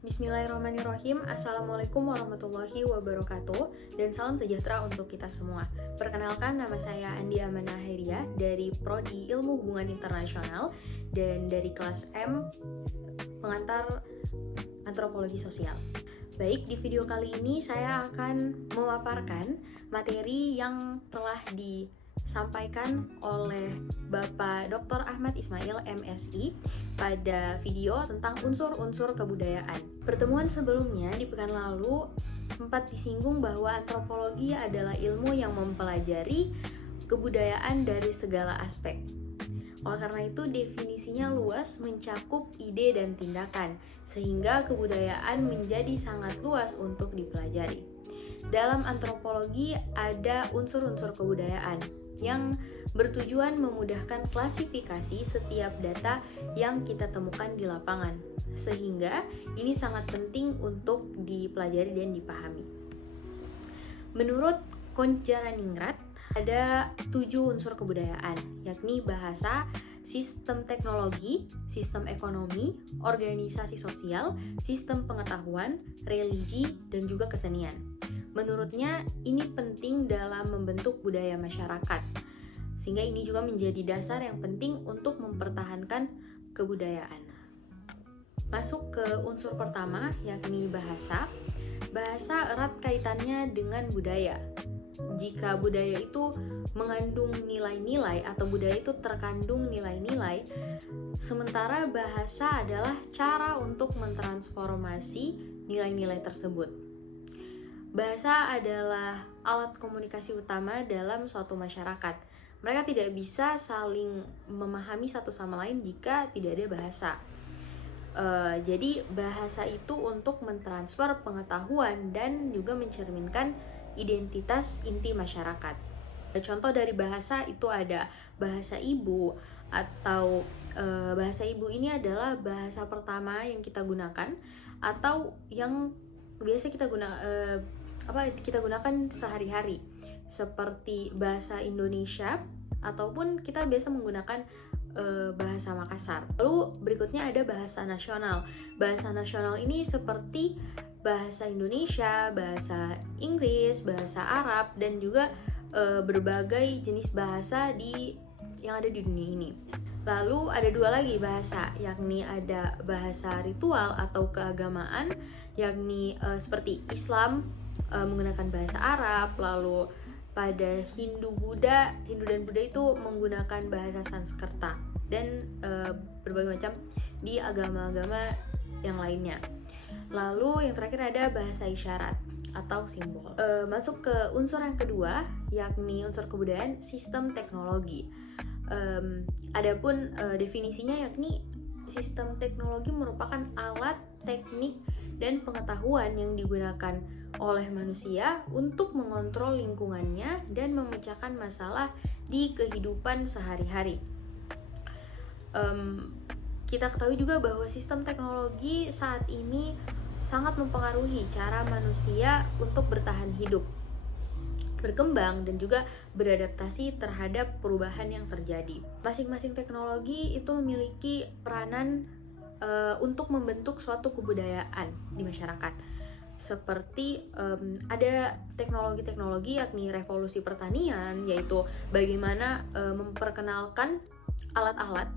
Bismillahirrahmanirrahim. Assalamualaikum warahmatullahi wabarakatuh. Dan salam sejahtera untuk kita semua. Perkenalkan, nama saya Andi Amanah Hairia dari Prodi Ilmu Hubungan Internasional dan dari kelas M pengantar Antropologi Sosial. Baik, di video kali ini saya akan memaparkan materi yang telah disampaikan oleh Bapak Dr. Ahmad Ismail MSI pada video tentang unsur-unsur kebudayaan. Pertemuan sebelumnya di pekan lalu sempat disinggung bahwa antropologi adalah ilmu yang mempelajari kebudayaan dari segala aspek. Oleh karena itu, definisinya luas, mencakup ide dan tindakan, sehingga kebudayaan menjadi sangat luas untuk dipelajari. Dalam antropologi ada unsur-unsur kebudayaan yang bertujuan memudahkan klasifikasi setiap data yang kita temukan di lapangan, sehingga ini sangat penting untuk dipelajari dan dipahami. Menurut Konjaraningrat, ada 7 unsur kebudayaan, yakni bahasa, sistem teknologi, sistem ekonomi, organisasi sosial, sistem pengetahuan, religi, dan juga kesenian. Menurutnya, ini penting dalam membentuk budaya masyarakat, sehingga ini juga menjadi dasar yang penting untuk mempertahankan kebudayaan. Masuk ke unsur pertama, yakni bahasa. Bahasa erat kaitannya dengan budaya. Jika budaya itu mengandung nilai-nilai atau budaya itu terkandung nilai-nilai, sementara bahasa adalah cara untuk mentransformasi nilai-nilai tersebut. Bahasa adalah alat komunikasi utama dalam suatu masyarakat. Mereka tidak bisa saling memahami satu sama lain jika tidak ada bahasa. Jadi bahasa itu untuk mentransfer pengetahuan dan juga mencerminkan identitas inti masyarakat. Contoh dari bahasa itu ada bahasa ibu, atau bahasa ibu ini adalah bahasa pertama yang kita gunakan atau yang biasa kita gunakan sehari-hari, seperti bahasa Indonesia ataupun kita biasa menggunakan bahasa Makassar. Lalu berikutnya ada bahasa nasional. Bahasa nasional ini seperti bahasa Indonesia, bahasa Inggris, bahasa Arab, dan juga berbagai jenis bahasa yang ada di dunia ini. Lalu ada 2 lagi bahasa, yakni ada bahasa ritual atau keagamaan, yakni seperti Islam menggunakan bahasa Arab, lalu pada Hindu dan Buddha itu menggunakan bahasa Sanskerta, dan berbagai macam di agama-agama yang lainnya. Lalu yang terakhir ada bahasa isyarat atau simbol. Masuk ke unsur yang kedua, yakni unsur kebudayaan sistem teknologi. Adapun definisinya yakni sistem teknologi merupakan alat, teknik, dan pengetahuan yang digunakan oleh manusia untuk mengontrol lingkungannya dan memecahkan masalah di kehidupan sehari-hari. Kita ketahui juga bahwa sistem teknologi saat ini sangat mempengaruhi cara manusia untuk bertahan hidup, berkembang, dan juga beradaptasi terhadap perubahan yang terjadi. Masing-masing teknologi itu memiliki peranan untuk membentuk suatu kebudayaan di masyarakat. Seperti ada teknologi-teknologi yakni revolusi pertanian, yaitu bagaimana memperkenalkan alat-alat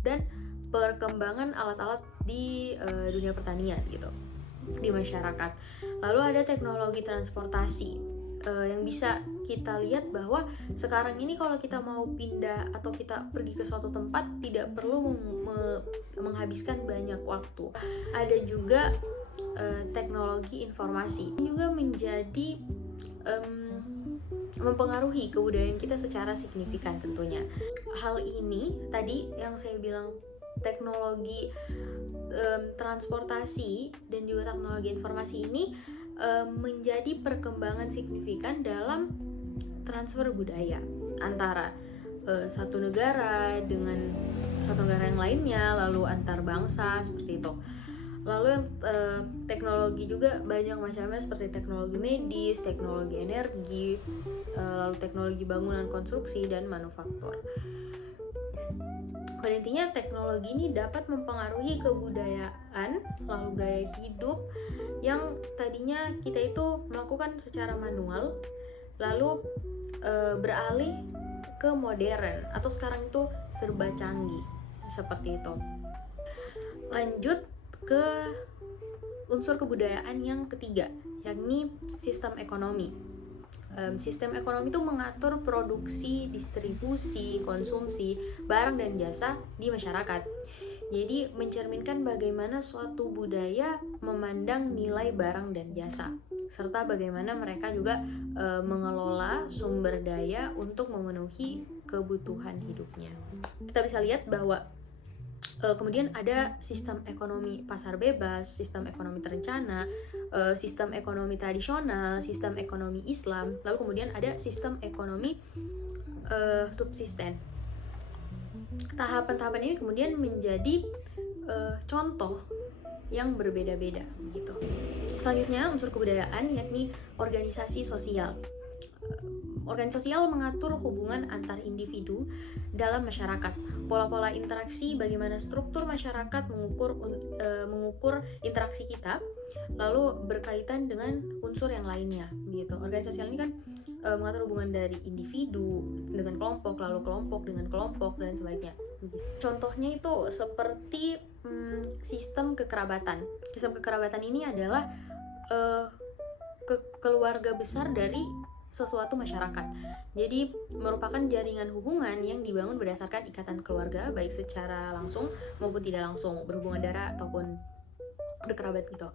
dan perkembangan alat-alat di dunia pertanian gitu di masyarakat. Lalu ada teknologi transportasi yang bisa kita lihat bahwa sekarang ini kalau kita mau pindah atau kita pergi ke suatu tempat tidak perlu menghabiskan banyak waktu. Ada juga teknologi informasi ini juga menjadi mempengaruhi kebudayaan kita secara signifikan tentunya. Hal ini tadi yang saya bilang, teknologi transportasi dan juga teknologi informasi ini menjadi perkembangan signifikan dalam transfer budaya antara satu negara dengan satu negara yang lainnya, lalu antar bangsa seperti itu. Lalu teknologi juga banyak macamnya, seperti teknologi medis, teknologi energi, lalu teknologi bangunan konstruksi dan manufaktur. Pada Pada intinya teknologi ini dapat mempengaruhi kebudayaan lalu gaya hidup yang tadinya kita itu melakukan secara manual lalu beralih ke modern atau sekarang itu serba canggih seperti itu. Lanjut ke unsur kebudayaan yang ketiga, yakni sistem ekonomi. Sistem ekonomi itu mengatur produksi, distribusi, konsumsi barang dan jasa di masyarakat. Jadi mencerminkan bagaimana suatu budaya memandang nilai barang dan jasa, serta bagaimana mereka juga mengelola sumber daya untuk memenuhi kebutuhan hidupnya. Kita bisa lihat bahwa kemudian ada sistem ekonomi pasar bebas, sistem ekonomi terencana, sistem ekonomi tradisional, sistem ekonomi Islam, lalu kemudian ada sistem ekonomi subsisten. Tahapan-tahapan ini kemudian menjadi contoh yang berbeda-beda gitu. Selanjutnya unsur kebudayaan yakni organisasi sosial. Organisasi sosial mengatur hubungan antar individu dalam masyarakat. Pola-pola interaksi, bagaimana struktur masyarakat mengukur interaksi kita, lalu berkaitan dengan unsur yang lainnya gitu. Organisasi sosial ini kan mengatur hubungan dari individu dengan kelompok, lalu kelompok dengan kelompok dan sebagainya. Contohnya itu seperti sistem kekerabatan. Sistem kekerabatan ini adalah keluarga besar dari sesuatu masyarakat. Jadi merupakan jaringan hubungan yang dibangun berdasarkan ikatan keluarga, baik secara langsung maupun tidak langsung, berhubungan darah ataupun berkerabat gitu.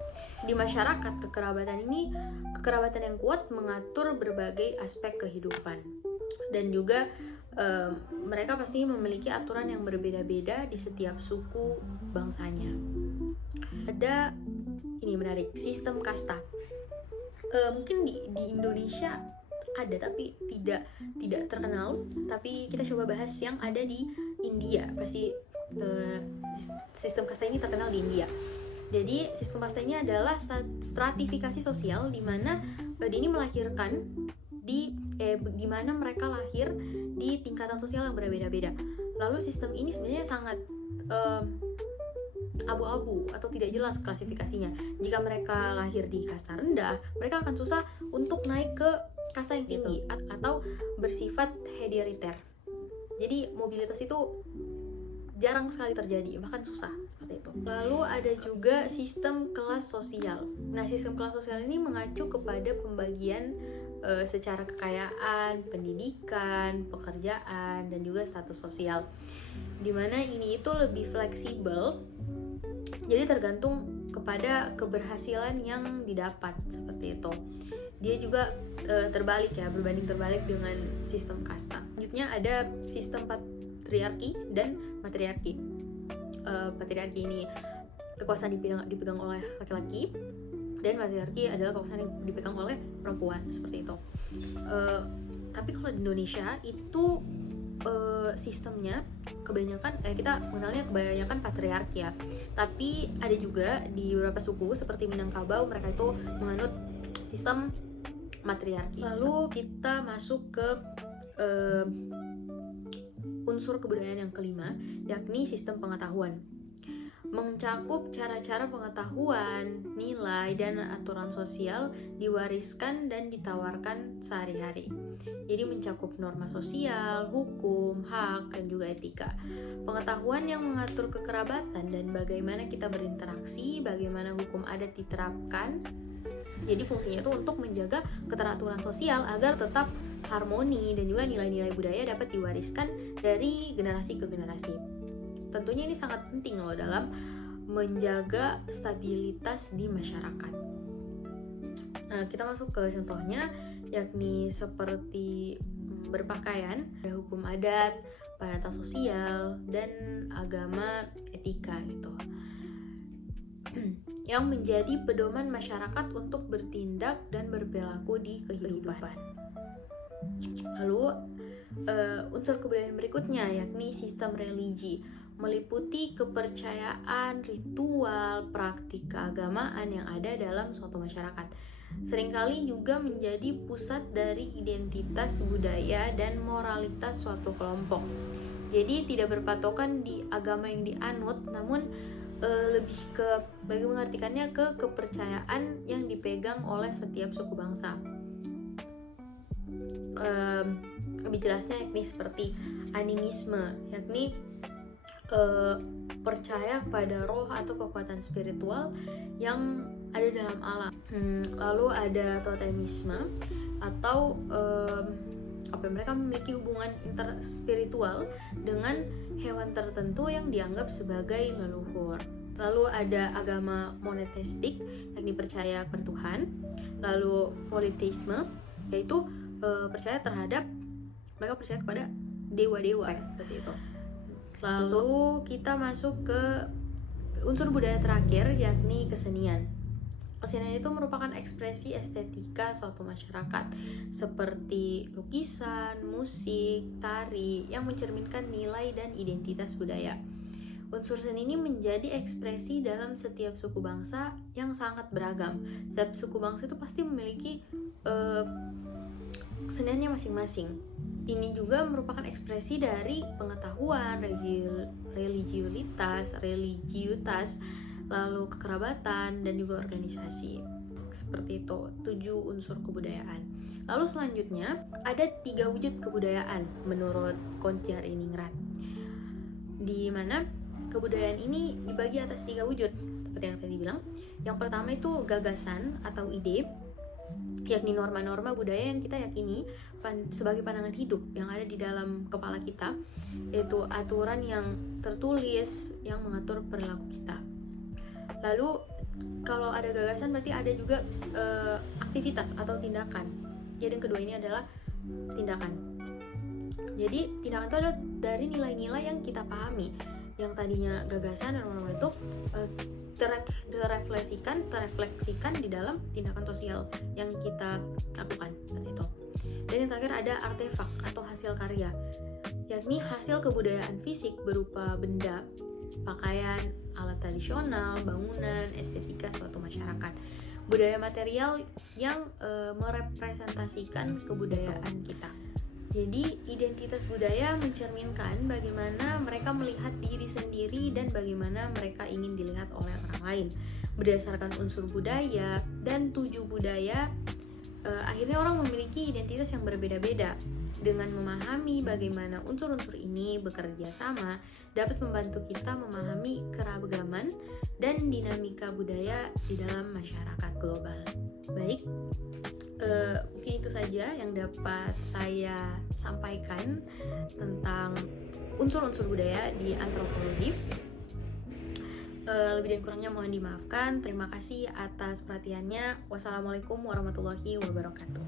Di masyarakat, kekerabatan yang kuat mengatur berbagai aspek kehidupan. Dan juga mereka pasti memiliki aturan yang berbeda-beda di setiap suku bangsanya. Ada ini menarik, sistem kasta. Mungkin di Indonesia ada tapi tidak terkenal, tapi kita coba bahas yang ada di India. Pasti sistem kasta ini terkenal di India. Jadi sistem kasta ini adalah stratifikasi sosial di mana ini melahirkan di mana mereka lahir di tingkatan sosial yang berbeda-beda. Lalu sistem ini sebenarnya sangat abu-abu atau tidak jelas klasifikasinya. Jika mereka lahir di kasta rendah, mereka akan susah untuk naik ke kasta yang tinggi atau bersifat herediter. Jadi mobilitas itu jarang sekali terjadi, bahkan susah seperti itu. Lalu ada juga sistem kelas sosial. Nah, sistem kelas sosial ini mengacu kepada pembagian secara kekayaan, pendidikan, pekerjaan, dan juga status sosial. Dimana ini itu lebih fleksibel, jadi tergantung kepada keberhasilan yang didapat seperti itu. Dia juga terbalik ya, berbanding terbalik dengan sistem kasta. Selanjutnya ada sistem patriarki dan matriarki. Patriarki ini kekuasaan dipegang oleh laki-laki, dan matriarki adalah kekuasaan yang dipegang oleh perempuan, seperti itu. Tapi kalau di Indonesia itu sistemnya kebanyakan kita mengenalnya kebanyakan patriarki ya. Tapi ada juga di beberapa suku seperti Minangkabau, mereka itu menganut sistem matriarki. Lalu kita masuk ke unsur kebudayaan yang kelima, yakni sistem pengetahuan. Mencakup cara-cara pengetahuan, nilai, dan aturan sosial diwariskan dan ditawarkan sehari-hari. Jadi mencakup norma sosial, hukum, hak, dan juga etika. Pengetahuan yang mengatur kekerabatan dan bagaimana kita berinteraksi, bagaimana hukum adat diterapkan. Jadi fungsinya itu untuk menjaga keteraturan sosial agar tetap harmoni, dan juga nilai-nilai budaya dapat diwariskan dari generasi ke generasi. Tentunya ini sangat penting loh dalam menjaga stabilitas di masyarakat. Nah, kita masuk ke contohnya, yakni seperti berpakaian, hukum adat, penata sosial, dan agama etika gitu. Yang menjadi pedoman masyarakat untuk bertindak dan berperilaku di kehidupan. Lalu unsur kebudayaan berikutnya yakni sistem religi, meliputi kepercayaan, ritual, praktik keagamaan yang ada dalam suatu masyarakat. Seringkali juga menjadi pusat dari identitas budaya dan moralitas suatu kelompok. Jadi tidak berpatokan di agama yang dianut, namun lebih ke bagi mengartikannya ke kepercayaan yang dipegang oleh setiap suku bangsa. Lebih jelasnya yakni seperti animisme, yakni percaya kepada roh atau kekuatan spiritual yang ada dalam alam. Lalu ada totemisme atau mereka memiliki hubungan interspiritual dengan hewan tertentu yang dianggap sebagai leluhur. Lalu ada agama monoteistik yang dipercaya kepada Tuhan. Lalu politeisme, yaitu mereka percaya kepada dewa-dewa seperti itu. Lalu kita masuk ke unsur budaya terakhir, yakni kesenian. Kesenian itu merupakan ekspresi estetika suatu masyarakat seperti lukisan, musik, tari yang mencerminkan nilai dan identitas budaya. Unsur seni ini menjadi ekspresi dalam setiap suku bangsa yang sangat beragam. Setiap suku bangsa itu pasti memiliki keseniannya masing-masing. Ini juga merupakan ekspresi dari pengetahuan, religiulitas, lalu kekerabatan, dan juga organisasi. Seperti itu, 7 unsur kebudayaan. Lalu selanjutnya, ada 3 wujud kebudayaan menurut Kontjariningrat, di mana kebudayaan ini dibagi atas 3 wujud, seperti yang tadi bilang. Yang pertama itu gagasan atau ide, yakni norma-norma budaya yang kita yakini sebagai pandangan hidup yang ada di dalam kepala kita, yaitu aturan yang tertulis yang mengatur perilaku kita. Lalu kalau ada gagasan berarti ada juga aktivitas atau tindakan. Jadi yang kedua ini adalah tindakan. Jadi tindakan itu adalah dari nilai-nilai yang kita pahami. Yang tadinya gagasan dan norma itu terefleksikan di dalam tindakan sosial yang kita lakukan seperti itu. Dan yang terakhir ada artefak atau hasil karya, yakni hasil kebudayaan fisik berupa benda, pakaian, alat tradisional, bangunan, estetika suatu masyarakat. Budaya material yang merepresentasikan kebudayaan kita. Jadi identitas budaya mencerminkan bagaimana mereka melihat diri sendiri dan bagaimana mereka ingin dilihat oleh orang lain. Berdasarkan unsur budaya dan 7 budaya, akhirnya orang memiliki identitas yang berbeda-beda. Dengan memahami bagaimana unsur-unsur ini bekerja sama, dapat membantu kita memahami keragaman dan dinamika budaya di dalam masyarakat global. Baik, mungkin itu saja yang dapat saya sampaikan tentang unsur-unsur budaya di antropologi. Lebih dan kurangnya mohon dimaafkan. Terima kasih atas perhatiannya. Wassalamualaikum warahmatullahi wabarakatuh.